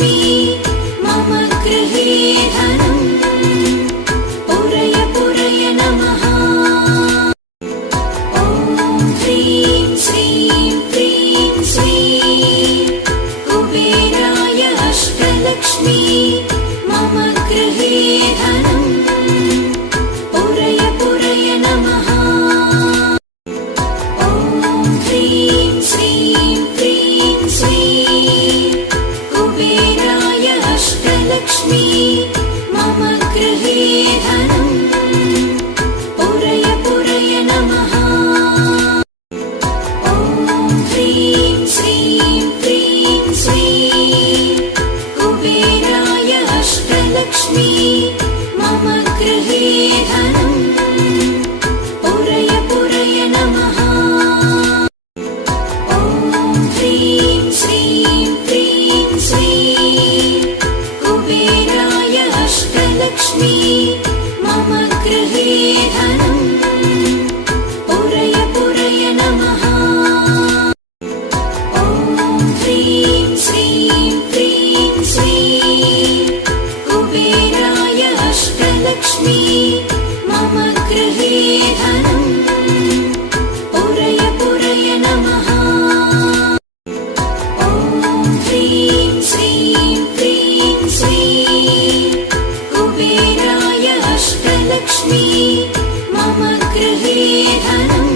अष्टलक्ष्मी मम गृहे धनम् पुरय पुरय नमः। ॐ ह्रीं श्रीं क्रीं श्रीं कुबेराय अष्टलक्ष्मी मम गृहे धनम् पुरय पुरय नमः। ॐ ह्रीं श्रीं क्रीं श्रीं कुबेराय अष्टलक्ष्मी मम गृहे धनम् पुरय पुरय नमः। ॐ ह्रीं श्रीं क्रीं श्रीं कुबेराय अष्टलक्ष्मी मम गृहे धनम् पुरय पुरय नमः। ॐ ह्रीं श्रीं क्रीं श्रीं कुबेराय अष्टलक्ष्मी मम गृहे धनम् पुरय पुरय नमः। ॐ ह्रीं श्रीं क्रीं श्रीं कुबेराय अष्टलक्ष्मी मम गृहे धनम् पुरय पुरय नमः। ॐ ह्रीं श्रीं क्रीं श्रीं कुबेराय अष्टलक्ष्मी मम गृहे धनम्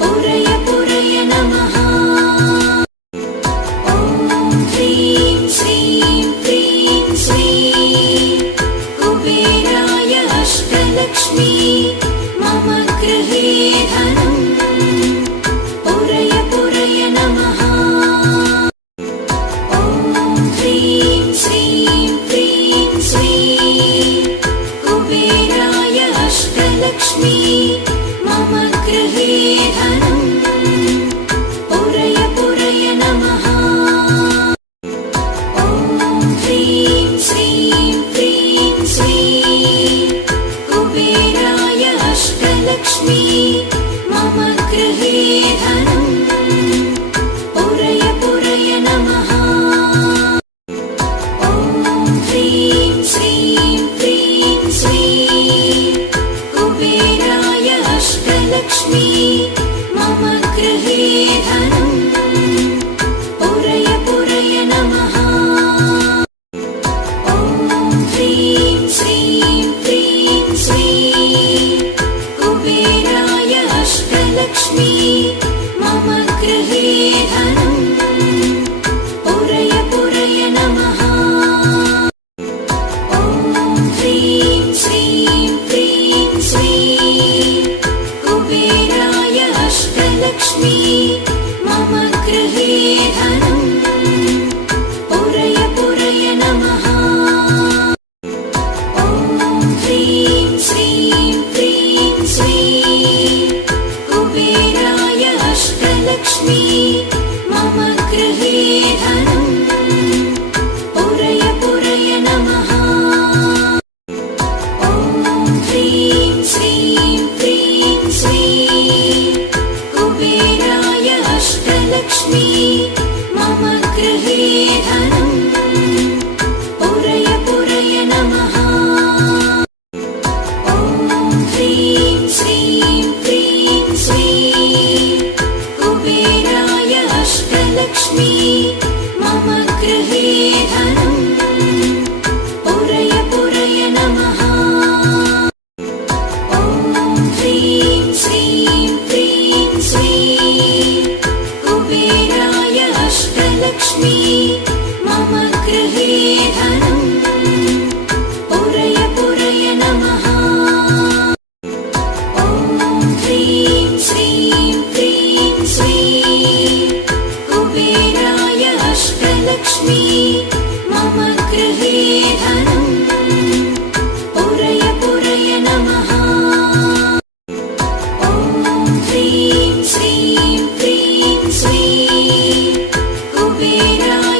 पुरय पुरय नमः। ॐ ह्रीं श्रीं क्रीं श्रीं कुबेराय अष्टलक्ष्मी मम गृहे धनम् पुरय पुरय नमः। ॐ ह्रीं श्रीं क्रीं श्रीं कुबेराय अष्टलक्ष्मी मम गृहे धनम् पुरय पुरय नमः। ॐ ह्रीं श्रीं क्रीं श्रीं कुबेराय अष्टलक्ष्मी मम गृहे धनम् पुरय पुरय नमः। ॐ ह्रीं श्रीं क्रीं श्रीं कुबेराय अष्टलक्ष्मी मम गृहे धनम् पुरय पुरय नमः। ॐ ह्रीं श्रीं क्रीं श्रीं कुबेराय अष्टलक्ष्मी मम गृहे धनम् पुरय पुरय नमः। ॐ ह्रीं श्रीं क्रीं श्रीं कुबेराय अष्टलक्ष्मी मम गृहे धनम् पुरय पुरय नमः। ॐ ह्रीं श्रीं क्रीं श्रीं कुबेराय अष्टलक्ष्मी मम गृहे धनम् पुरय पुरय नमः। ॐ ह्रीं श्रीं क्रीं श्रीं कुबेराय अष्टलक्ष्मी मम गृहे धनम् पुरय पुरय नमः। ॐ ह्रीं श्रीं क्रीं श्रीं कुबेराय अष्टलक्ष्मी मम गृहे धनम् पुरय पुरय नमः। ॐ ह्रीं श्रीं क्रीं श्रीं कुबेराय अष्टलक्ष्मी मम गृहे धनम् पुरय पुरय नमः। ॐ ह्रीं श्रीं क्रीं श्रीं कुबेराय अष्टलक्ष्मी मम गृहे धनम् पुरय पुरय नमः। ॐ ह्रीं श्रीं क्रीं श्रीं कुबेराय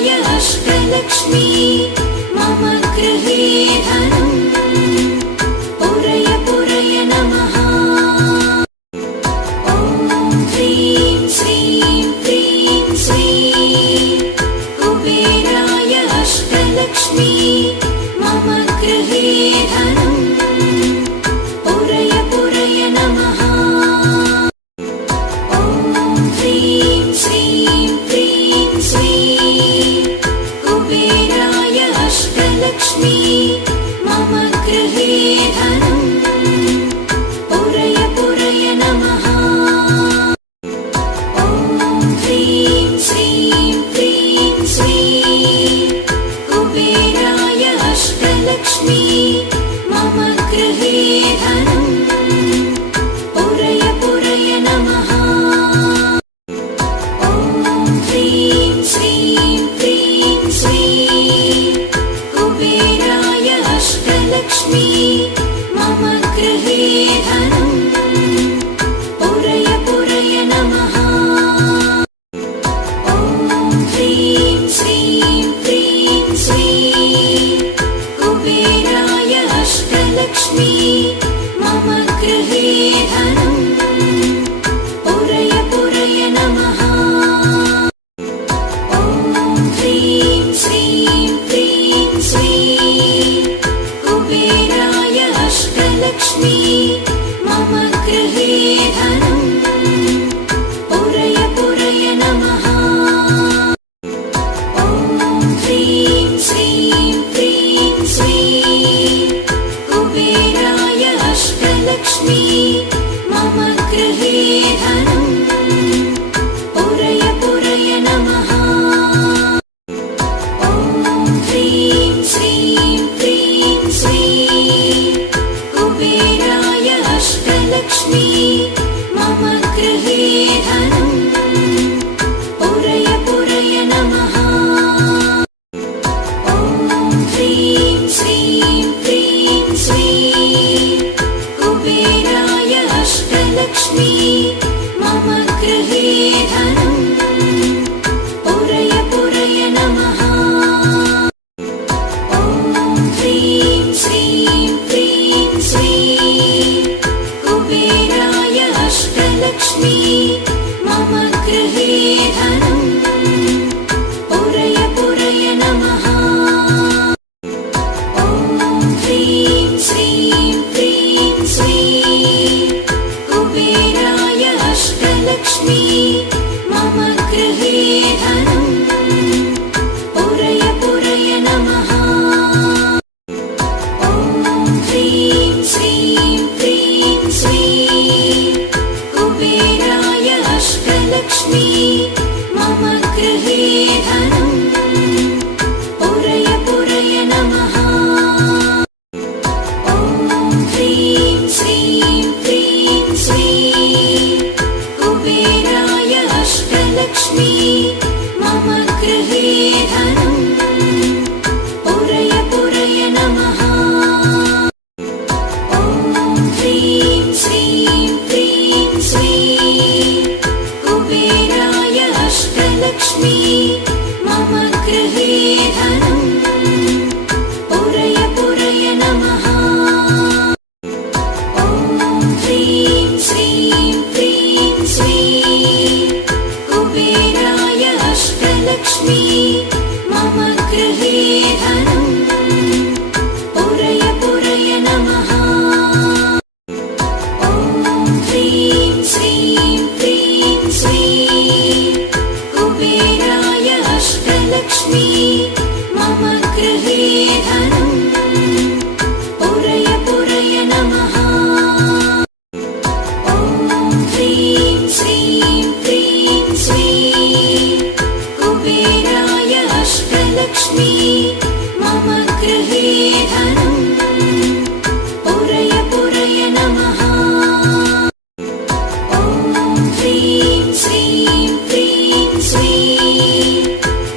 मम गृहे धनम् पुरय पुरय नमः। ॐ ह्रीं श्रीं क्रीं श्रीं कुबेराय अष्टलक्ष्मी मम गृहे धनम् पुरय पुरय नमः। ॐ ह्रीं श्रीं क्रीं श्रीं कुबेराय अष्टलक्ष्मी मम गृहे धनम् पुरय पुरय नमः। ॐ ह्रीं श्रीं क्रीं श्रीं कुबेराय अष्टलक्ष्मी मम गृहे धनम् पुरय पुरय नमः। ॐ ह्रीं श्रीं क्रीं श्रीं कुबेराय अष्टलक्ष्मी मम गृहे धनम् पुरय पुरय नमः। ॐ ह्रीं श्रीं क्रीं श्रीं कुबेराय अष्टलक्ष्मी मम गृहे धनम् पुरय पुरय नमः। ॐ ह्रीं श्रीं क्रीं श्रीं कुबेराय अष्टलक्ष्मी मम गृहे धनम् पुरय पुरय नमः। ॐ ह्रीं श्रीं क्रीं श्रीं कुबेराय अष्टलक्ष्मी मम गृहे धनम् पुरय पुरय नमः। ॐ ह्रीं श्रीं क्रीं श्रीं कुबेराय अष्टलक्ष्मी मम गृहे धनम् पुरय पुरय नमः। ॐ ह्रीं श्रीं क्रीं श्रीं कुबेराय अष्टलक्ष्मी मम गृहे धनम् पुरय पुरय नमः। ॐ ह्रीं श्रीं क्रीं श्रीं कुबेराय अष्टलक्ष्मी मम गृहे धनम् पुरय पुरय नमः। ॐ ह्रीं श्रीं क्रीं श्रीं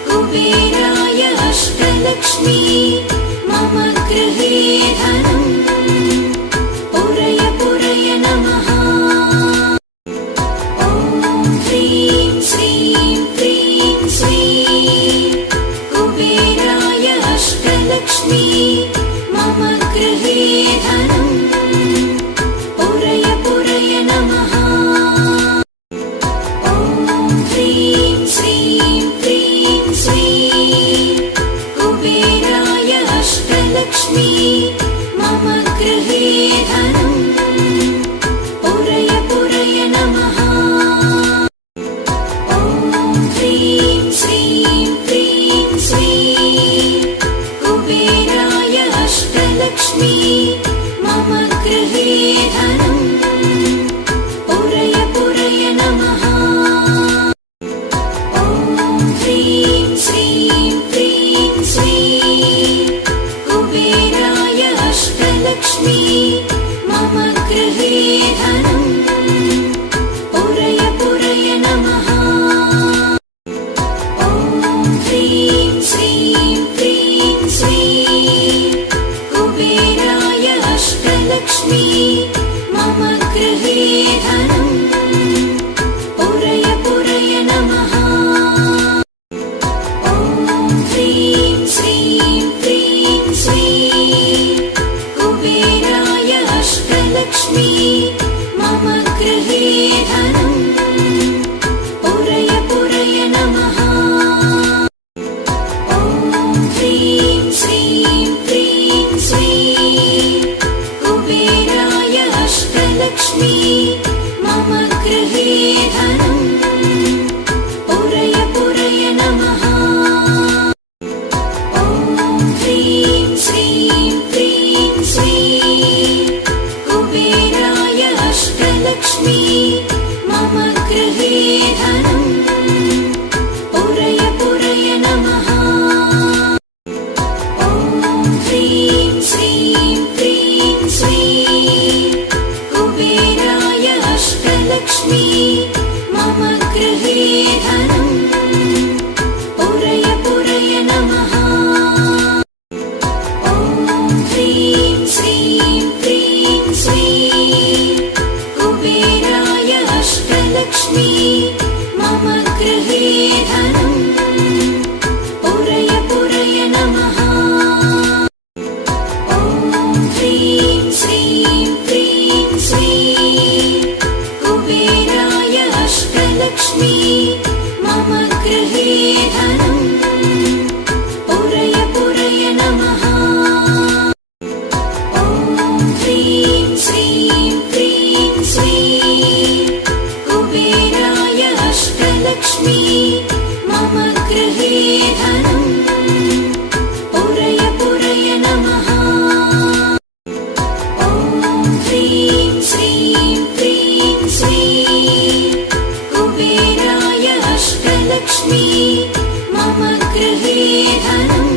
कुबेराय अष्टलक्ष्मी मम गृहे धनम् पुरय पुरय नमः। ॐ ह्रीं श्रीं क्रीं श्रीं कुबेराय अष्टलक्ष्मी मम गृहे धनम् पुरय पुरय नमः। ॐ ह्रीं श्रीं क्रीं श्रीं कुबेराय अष्टलक्ष्मी मम गृहे धनम् पुरय पुरय नमः। ॐ ह्रीं श्रीं क्रीं श्रीं कुबेराय अष्टलक्ष्मी मम गृहे धनम् पुरय पुरय नमः। ॐ ह्रीं श्रीं क्रीं श्रीं कुबेराय अष्टलक्ष्मी मम गृहे धनम् पुरय पुरय नमः। ॐ ह्रीं श्रीं क्रीं श्रीं कुबेराय अष्टलक्ष्मी मम गृहे धनम् पुरय पुरय नमः। ॐ ह्रीं श्रीं क्रीं श्रीं कुबेराय अष्टलक्ष्मी मम गृहे धनम् पुरय पुरय नमः। ॐ ह्रीं श्रीं क्रीं श्रीं कुबेराय अष्टलक्ष्मी मम गृहे धनम् पुरय पुरय नमः। ॐ ह्रीं श्रीं क्रीं श्रीं कुबेराय अष्टलक्ष्मी मम गृहे धनम् पुरय पुरय नमः। ॐ ह्रीं श्रीं क्रीं श्रीं कुबेराय अष्टलक्ष्मी मम गृहे धनम् पुरय पुरय नमः। ॐ ह्रीं श्रीं क्रीं श्रीं कुबेराय अष्टलक्ष्मी मम गृहे धनम् पुरय पुरय नमः। ॐ ह्रीं श्रीं क्रीं श्रीं कुबेराय अष्टलक्ष्मी मम गृहे धनम् पुरय पुरय नमः। ॐ ह्रीं श्रीं क्रीं श्रीं कुबेराय अष्टलक्ष्मी मम गृहे धनम्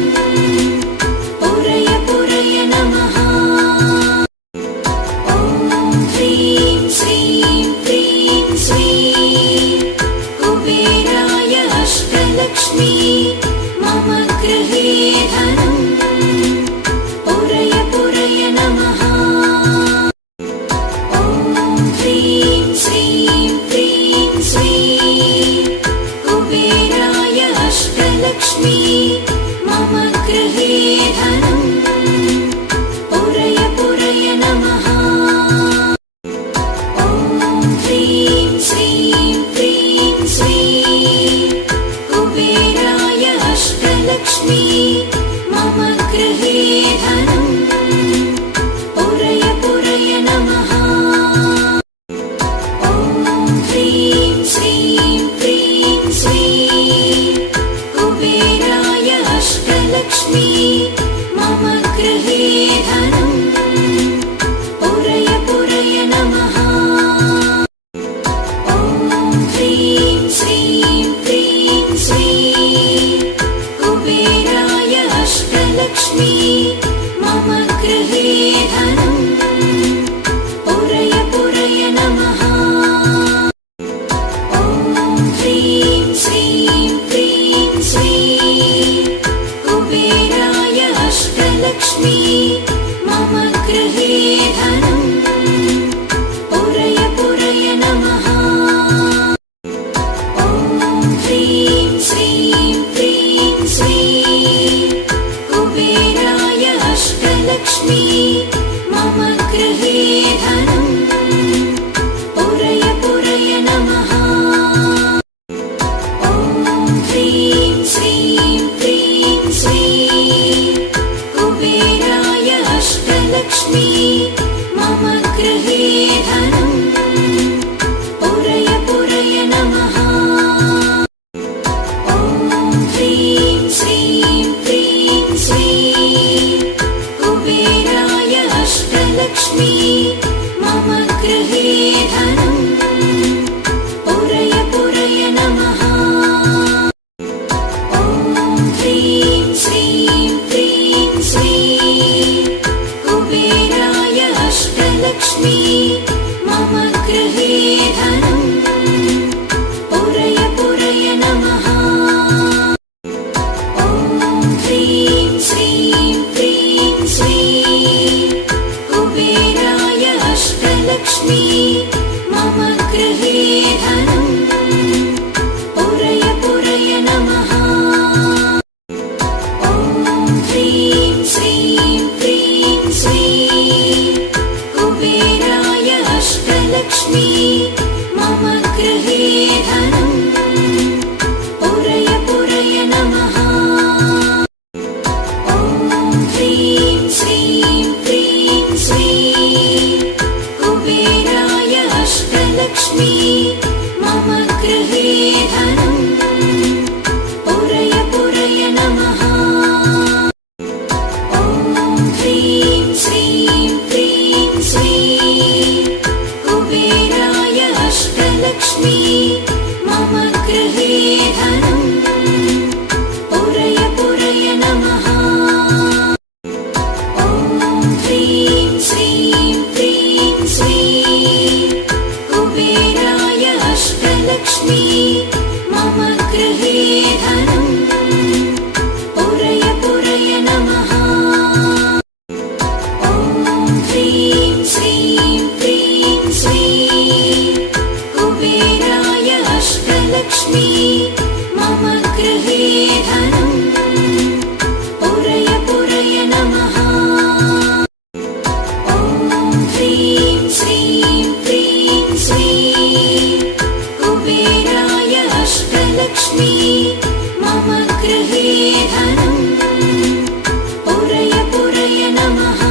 पुरय पुरय नमः। ॐ ह्रीं श्रीं क्रीं श्रीं कुबेराय अष्टलक्ष्मी मम गृहे धनम् पुरय पुरय नमः। ॐ ह्रीं श्रीं क्रीं श्रीं कुबेराय अष्टलक्ष्मी मम गृहे धनम् पुरय पुरय नमः। ॐ ह्रीं श्रीं क्रीं श्रीं कुबेराय अष्टलक्ष्मी मम गृहे धनम् पुरय पुरय नमः। ॐ ह्रीं श्रीं क्रीं श्रीं कुबेराय अष्टलक्ष्मी मम गृहे धनम् पुरय पुरय नमः। ॐ ह्रीं श्रीं क्रीं श्रीं कुबेराय अष्टलक्ष्मी मम गृहे धनम् पुरय पुरय नमः। ॐ ह्रीं श्रीं क्रीं श्रीं कुबेराय अष्टलक्ष्मी मम गृहे धनम् पुरय पुरय नमः। ॐ ह्रीं श्रीं क्रीं श्रीं कुबेराय अष्टलक्ष्मी मम गृहे धनम् पुरय पुरय नमः। ॐ ह्रीं श्रीं क्रीं श्रीं कुबेराय अष्टलक्ष्मी मम गृहे धनम् पुरय पुरय नमः। ॐ ह्रीं श्रीं क्रीं श्रीं कुबेराय अष्टलक्ष्मी मम गृहे धनम् पुरय पुरय नमः। ॐ ह्रीं श्रीं क्रीं श्रीं कुबेराय अष्टलक्ष्मी मम गृहे धनम् पुरय पुरय नमः। ॐ ह्रीं श्रीं क्रीं श्रीं कुबेराय अष्टलक्ष्मी मम गृहे धनम् पुरय पुरय नमः। ॐ ह्रीं श्रीं क्रीं श्रीं कुबेराय अष्टलक्ष्मी मम गृहे धनम् पुरय पुरय नमः। ॐ ह्रीं श्रीं क्रीं श्रीं कुबेराय अष्टलक्ष्मी मम गृहे धनम् पुरय पुरय नमः। ॐ ह्रीं श्रीं क्रीं श्रीं कुबेराय अष्टलक्ष्मी मम गृहे धनम् पुरय पुरय नमः। ॐ ह्रीं श्रीं क्रीं श्रीं कुबेराय अष्टलक्ष्मी मम गृहे धनम् पुरय पुरय नमः। ॐ ह्रीं श्रीं क्रीं श्रीं कुबेराय अष्टलक्ष्मी मम गृहे धनम् पुरय पुरय नमः। ॐ ह्रीं श्रीं क्रीं श्रीं कुबेराय अष्टलक्ष्मी मम गृहे धनम् पुरय पुरय नमः।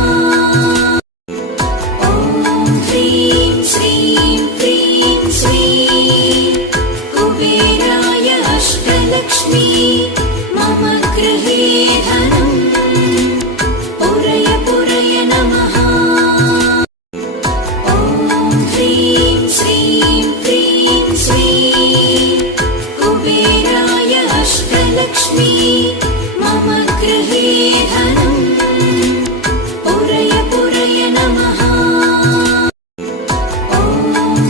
ॐ ह्रीं श्रीं क्रीं श्रीं कुबेराय अष्टलक्ष्मी मम गृहे धनम् पुरय पुरय नमः। ॐ ह्रीं श्रीं क्रीं श्रीं कुबेराय अष्टलक्ष्मी मम गृहे धनम् पुरय पुरय नमः। ॐ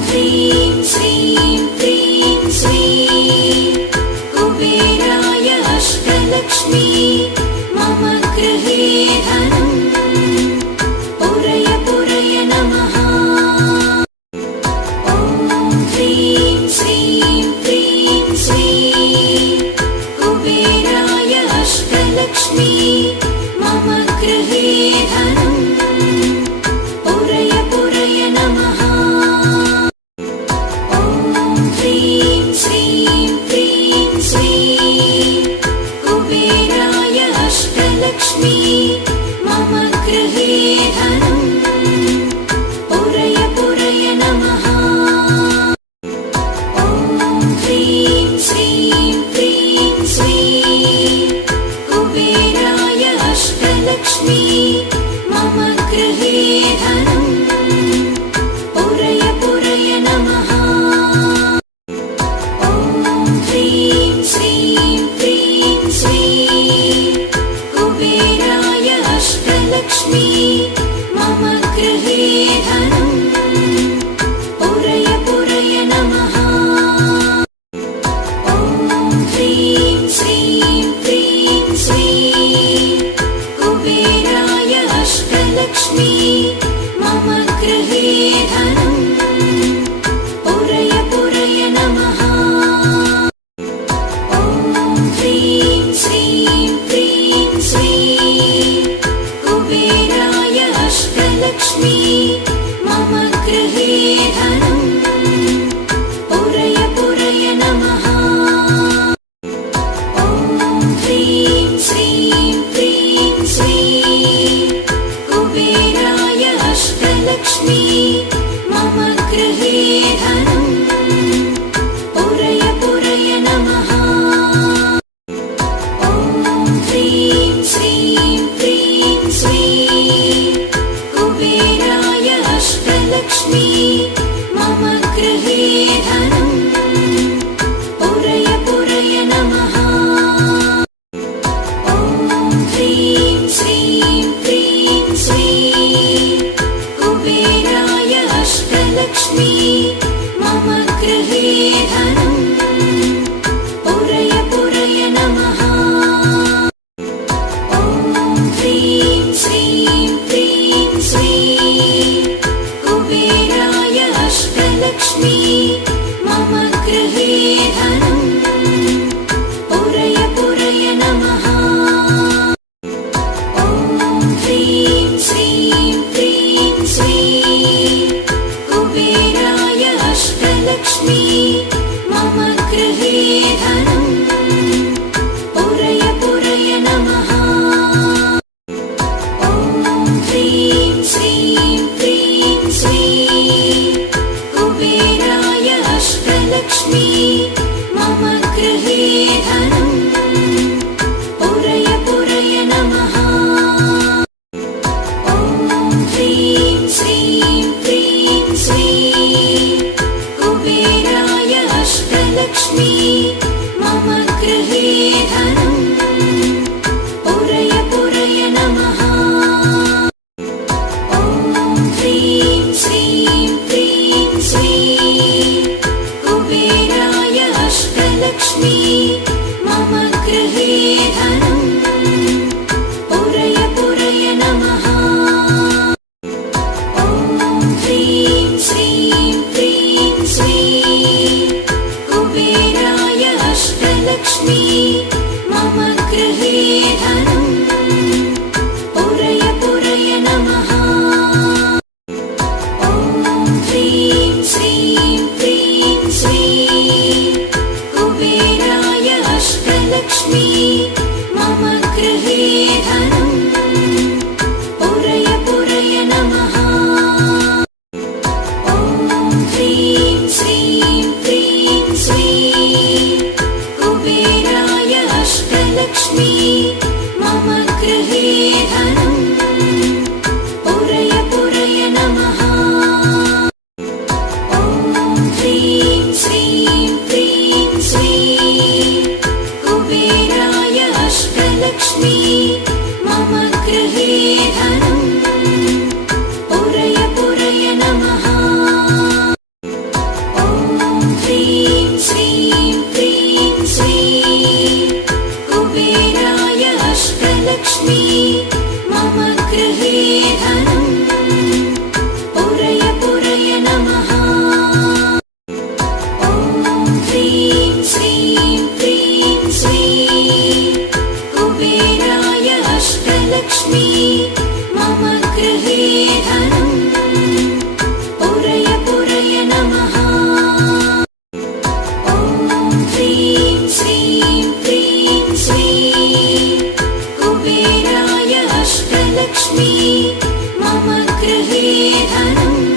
ह्रीं श्रीं क्रीं श्रीं कुबेराय अष्टलक्ष्मी मम गृहे धनम् पुरय पुरय नमः। ॐ ह्रीं श्रीं क्रीं श्रीं कुबेराय अष्टलक्ष्मी मम गृहे धनम् पुरय पुरय नमः। ॐ ह्रीं श्रीं क्रीं श्रीं कुबेराय अष्टलक्ष्मी मम गृहे धनम् पुरय पुरय नमः। ॐ ह्रीं श्रीं क्रीं श्रीं कुबेराय अष्टलक्ष्मी मम गृहे धनम् पुरय पुरय नमः। ॐ ह्रीं श्रीं क्रीं श्रीं कुबेराय अष्टलक्ष्मी मम गृहे धनम् पुरय पुरय नमः। ॐ ह्रीं श्रीं क्रीं श्रीं कुबेराय अष्टलक्ष्मी मम गृहे धनम् पुरय पुरय नमः। ॐ ह्रीं श्रीं क्रीं श्रीं कुबेराय अष्टलक्ष्मी मम गृहे धनम् पुरय पुरय नमः। ॐ ह्रीं श्रीं क्रीं श्रीं कुबेराय अष्टलक्ष्मी मम गृहे धनम् पुरय पुरय नमः। ॐ ह्रीं श्रीं क्रीं श्रीं कुबेराय अष्टलक्ष्मी मम गृहे धनम् पुरय पुरय नमः। ॐ ह्रीं श्रीं क्रीं श्रीं कुबेराय अष्टलक्ष्मी मम गृहे धनम् पुरय पुरय नमः। ॐ ह्रीं श्रीं क्रीं श्रीं कुबेराय अष्टलक्ष्मी मम गृहे धनम् पुरय पुरय नमः। ॐ ह्रीं श्रीं क्रीं श्रीं कुबेराय अष्टलक्ष्मी मम गृहे धनम् पुरय पुरय नमः। ॐ ह्रीं श्रीं क्रीं श्रीं कुबेराय अष्टलक्ष्मी मम गृहे धनम् पुरय पुरय नमः। ॐ ह्रीं श्रीं क्रीं श्रीं कुबेराय अष्टलक्ष्मी मम गृहे धनम् पुरय पुरय नमः। ॐ ह्रीं श्रीं क्रीं श्रीं कुबेराय अष्टलक्ष्मी मम गृहे धनम् पुरय पुरय नमः। ॐ ह्रीं श्रीं क्रीं श्रीं कुबेराय अष्टलक्ष्मी मम गृहे धनम् पुरय पुरय नमः। ॐ ह्रीं श्रीं क्रीं श्रीं कुबेराय अष्टलक्ष्मी मम गृहे धनम् पुरय पुरय नमः। ॐ ह्रीं श्रीं क्रीं श्रीं कुबेराय अष्टलक्ष्मी मम गृहे धनम् पुरय पुरय नमः। ॐ ह्रीं श्रीं क्रीं श्रीं कुबेराय अष्टलक्ष्मी मम गृहे धनम् पुरय पुरय नमः। ॐ ह्रीं श्रीं क्रीं श्रीं कुबेराय अष्टलक्ष्मी मम गृहे धनम् पुरय पुरय नमः। ॐ ह्रीं श्रीं क्रीं श्रीं कुबेराय अष्टलक्ष्मी मम गृहे धनम् पुरय पुरय नमः। ॐ ह्रीं श्रीं क्रीं श्रीं कुबेराय अष्टलक्ष्मी मम गृहे धनम्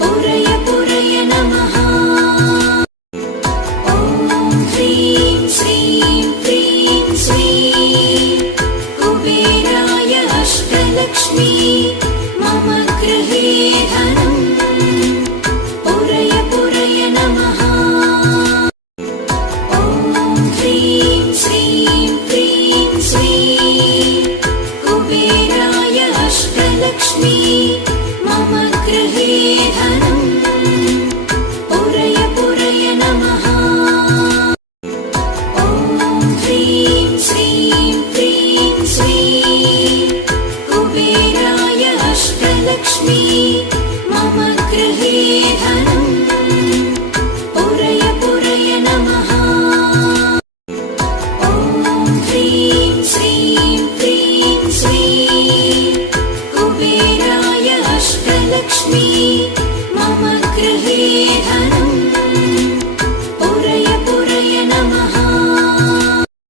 पुरय पुरय नमः। ॐ ह्रीं श्रीं क्रीं श्रीं कुबेराय अष्टलक्ष्मी मम गृहे धनम् पुरय पुरय नमः। ॐ ह्रीं श्रीं क्रीं श्रीं कुबेराय अष्टलक्ष्मी मम गृहे धनम् पुरय पुरय नमः। ॐ ह्रीं श्रीं क्रीं श्रीं कुबेराय अष्टलक्ष्मी मम गृहे धनम् पुरय पुरय नमः। ॐ ह्रीं श्रीं क्रीं श्रीं कुबेराय अष्टलक्ष्मी मम गृहे धनम्